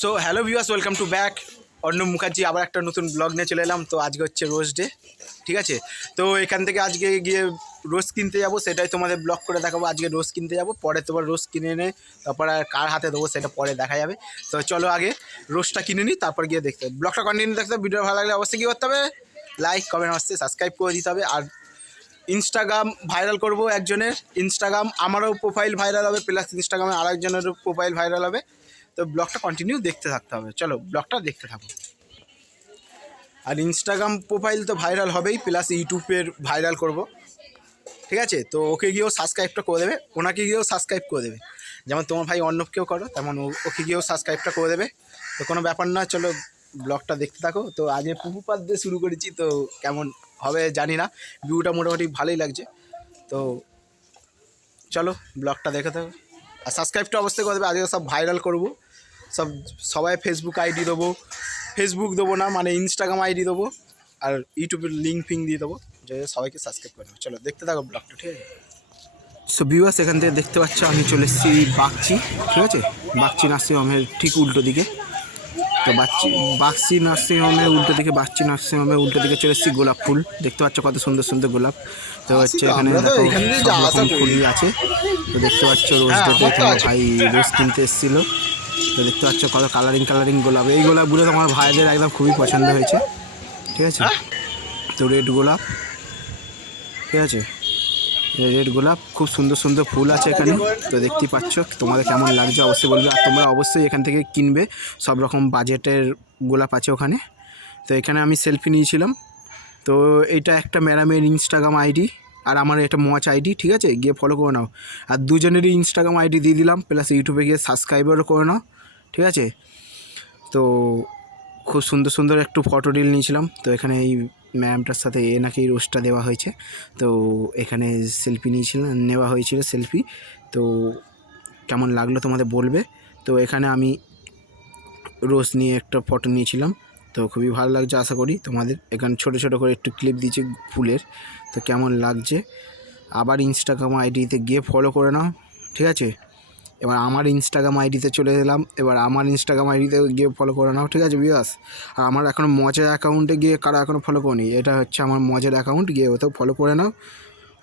So hello viewers, welcome to back. Arnab Mukherjee আবার একটা নতুন ব্লগ নিয়ে চলে এলাম। তো আজকে হচ্ছে রোজ ডে, ঠিক আছে। তো এখান থেকে আজকে গিয়ে রোজ কিনতে যাব, সেটাই তোমাদের ব্লগ করে দেখাবো। আজকে রোজ কিনতে যাব, পরে তোমার রোজ কিনে এনে তারপর আর কার হাতে দেবো সেটা পরে দেখা যাবে। তো চলো আগে রোজটা কিনে নিই, তারপর গিয়ে দেখতে হবে। ব্লগটা কন্টিনিউ দেখতে হবে। ভিডিও ভালো লাগলে অবশ্যই কী করতে হবে, লাইক কমেন্ট অবশ্যই সাবস্ক্রাইব করে দিতে হবে। আর ইনস্টাগ্রাম ভাইরাল করব একজনের, ইনস্টাগ্রাম আমারও প্রোফাইল ভাইরাল হবে, প্লাস ইনস্টাগ্রামে আরেকজনেরও প্রোফাইল ভাইরাল হবে। তো ব্লগটা কন্টিনিউ দেখতে থাকতে হবে। চলো ব্লগটা দেখতে থাকো। আর ইনস্টাগ্রাম প্রোফাইল তো ভাইরাল হবেই, প্লাস ইউটিউবের ভাইরাল করব, ঠিক আছে। তো ওকে গিয়েও সাবস্ক্রাইবটা করে দেবে, ওনাকে গিয়েও সাবস্ক্রাইব করে দেবে। যেমন তোমার ভাই অর্ণবকেও করো, তেমন ওকে গিয়েও সাবস্ক্রাইবটা করে দেবে। তো কোনো ব্যাপার না, চলো ব্লগটা দেখতে থাকো। তো আজকে পুকুপাত দিয়ে শুরু করেছি, তো কেমন হবে জানি না। ভিউটা মোটামুটি ভালোই লাগছে। তো চলো ব্লগটা দেখে থাকো, আর সাবস্ক্রাইবটা অবশ্যই করে দেবে। আজকে সব ভাইরাল করবো, সবাই ফেসবুক আইডি দেবো, ফেসবুক দেবো না মানে ইনস্টাগ্রাম আইডি দেবো, আর ইউটিউবের লিঙ্ক ফিঙ্ক দিয়ে দেবো, যে সবাইকে সাবস্ক্রাইব করে দেবো। চলো দেখতে থাকো ব্লগটা, ঠিক আছে। সো ভিউয়ার্স, এখান থেকে দেখতে পাচ্ছ আমি চলে এসেছি বাগচি, ঠিক আছে। বাগচি নার্সিংহোমের ঠিক উল্টো দিকে। তো বাগচি নার্সিংহোমের উল্টো দিকে, বাগচি নার্সিংহোমের উল্টো দিকে চলে এসেছি। গোলাপ ফুল দেখতে পাচ্ছ, কত সুন্দর সুন্দর গোলাপ। তো হচ্ছে এখানে দেখো সব রকম ফুলই আছে। তো দেখতে পাচ্ছ রোজ ডেতে তোমার ভাই রোজ কিনতে এসেছিলো। তো দেখতে পাচ্ছ কত কালারিং গোলাপ। এই গোলাপগুলো তোমার ভাইদের একদম খুবই পছন্দ হয়েছে, ঠিক আছে। তো রেড গোলাপ, ঠিক আছে, রেড গোলাপ খুব সুন্দর সুন্দর ফুল আছে এখানে। তো দেখতেই পাচ্ছ, তোমাদের কেমন লাগছে অবশ্যই বলবে। আর তোমরা অবশ্যই এখান থেকে কিনবে, সব রকম বাজেটের গোলাপ আছে ওখানে। তো এখানে আমি সেলফি নিয়েছিলাম। তো এইটা একটা ম্যাডামের ইনস্টাগ্রাম আইডি, আর আমার এটা মচ আইডি, ঠিক আছে। গিয়ে ফলো করে নাও। আর দুজনেরই ইনস্টাগ্রাম আইডি দিয়ে দিলাম, প্লাস ইউটিউবে গিয়ে সাবস্ক্রাইবারও করে নাও, ঠিক আছে। তো খুব সুন্দর সুন্দর একটু ফটো রিল নিয়েছিলাম। তো এখানে এই ম্যামটার সাথে নাকি রোজটা দেওয়া হয়েছে। তো এখানে সেলফি নেওয়া হয়েছিল সেলফি। তো কেমন লাগলো তোমাদের বলবে। তো এখানে আমি রোজ নিয়ে একটা ফটো নিয়েছিলাম। তো খুবই ভালো লাগছে, আশা করি তোমাদের। এখানে ছোটো ছোটো করে একটু ক্লিপ দিয়েছি ফুলের। তো কেমন লাগছে আবার ইনস্টাগ্রাম আইডিতে গিয়ে ফলো করে নাও, ঠিক আছে। এবার আমার ইনস্টাগ্রাম আইডিতে চলে এলাম, এবার আমার ইনস্টাগ্রাম আইডিতে গিয়ে ফলো করে নাও, ঠিক আছে ভিউয়ার্স। আর আমার এখনও মজের অ্যাকাউন্টে গিয়ে কারা এখনও ফলো করেনি, এটা হচ্ছে আমার মজের অ্যাকাউন্ট, গিয়ে ওতেও ফলো করে নাও।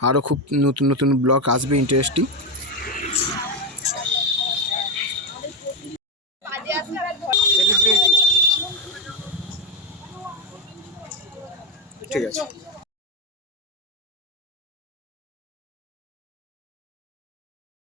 আরও খুব নতুন নতুন ব্লগ আসবে, ইন্টারেস্টিং, ঠিক আছে।